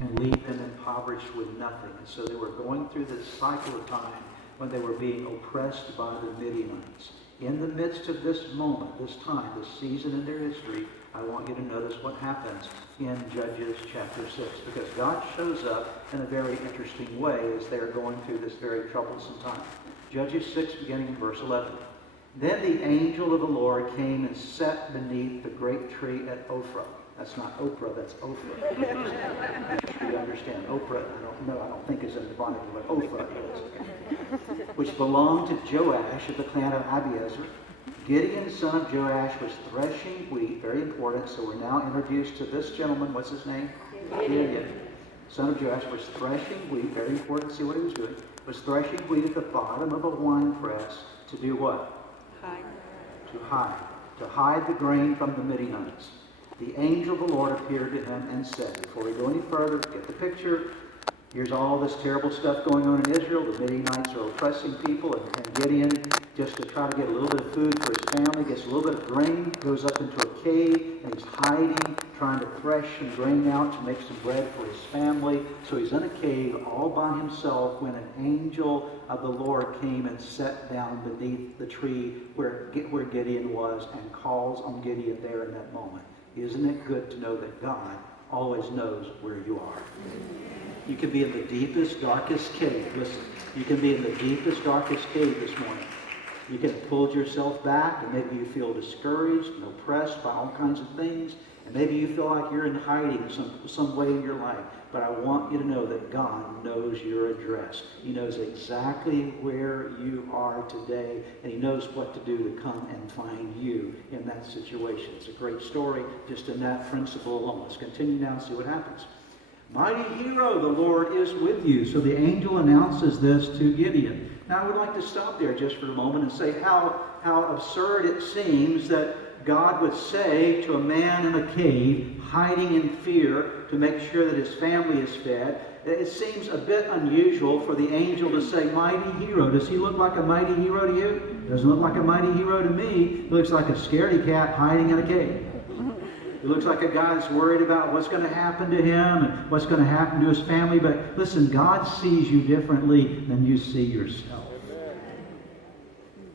and leave them impoverished with nothing. And so they were going through this cycle of time when they were being oppressed by the Midianites. In the midst of this moment, this time, this season in their history, I want you to notice what happens in Judges chapter 6, because God shows up in a very interesting way as they're going through this very troublesome time. Judges 6, beginning in verse 11. Then the angel of the Lord came and sat beneath the great tree at Ophrah. That's not Oprah, that's Ophrah. You understand. Oprah, I don't think is in the Bible, but Ophrah is. Which belonged to Joash of the clan of Abiezer. Gideon, son of Joash, was threshing wheat. Very important. So we're now introduced to this gentleman. What's his name? Gideon. Son of Joash was threshing wheat. Very important. See what he was doing. Was threshing wheat at the bottom of a wine press to do what? Hide. To hide. To hide the grain from the Midianites. The angel of the Lord appeared to him and said, before we go any further, get the picture. Here's all this terrible stuff going on in Israel. The Midianites are oppressing people, and Gideon, just to try to get a little bit of food for his family, gets a little bit of grain, goes up into a cave, and he's hiding, trying to thresh some grain out to make some bread for his family. So he's in a cave all by himself when an angel of the Lord came and sat down beneath the tree where Gideon was and calls on Gideon there in that moment. Isn't it good to know that God always knows where you are? You can be in the deepest, darkest cave. Listen, you can be in the deepest, darkest cave this morning. You can have pulled yourself back, and maybe you feel discouraged and oppressed by all kinds of things, and maybe you feel like you're in hiding some way in your life. But I want you to know that God knows your address. He knows exactly where you are today, and He knows what to do to come and find you in that situation. It's a great story just in that principle alone. Let's continue now and see what happens. Mighty hero, the Lord is with you. So the angel announces this to Gideon. Now I would like to stop there just for a moment and say how absurd it seems that God would say to a man in a cave, hiding in fear to make sure that his family is fed. It seems a bit unusual for the angel to say, mighty hero. Does he look like a mighty hero to you? Doesn't look like a mighty hero to me. He looks like a scaredy cat hiding in a cave. He looks like a guy that's worried about what's going to happen to him and what's going to happen to his family. But listen, God sees you differently than you see yourself.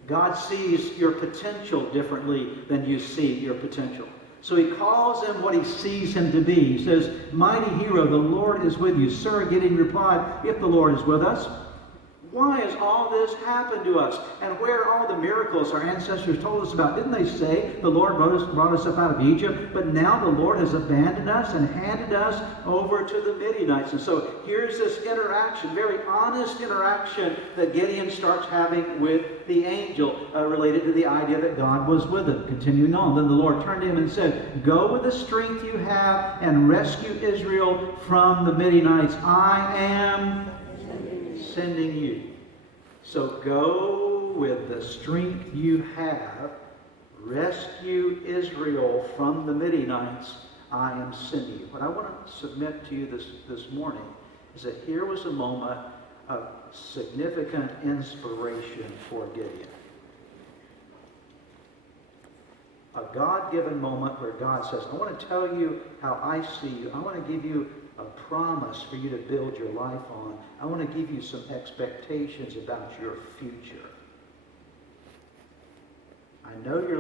God sees your potential differently than you see your potential. So He calls him what He sees him to be. He says, mighty hero, the Lord is with you. Sir, Gideon replied, if the Lord is with us, why has all this happened to us? And where are all the miracles our ancestors told us about? Didn't they say the Lord brought us up out of Egypt? But now the Lord has abandoned us and handed us over to the Midianites. And so here's this interaction, very honest interaction that Gideon starts having with the angel related to the idea that God was with him. Continuing on, then the Lord turned to him and said, go with the strength you have and rescue Israel from the Midianites. I am sending you. So go with the strength you have, rescue Israel from the Midianites. I am sending you. What I want to submit to you this morning is that here was a moment of significant inspiration for Gideon. A God-given moment where God says, I want to tell you how I see you. I want to give you a promise for you to build your life on. I want to give you some expectations about your future. I know you're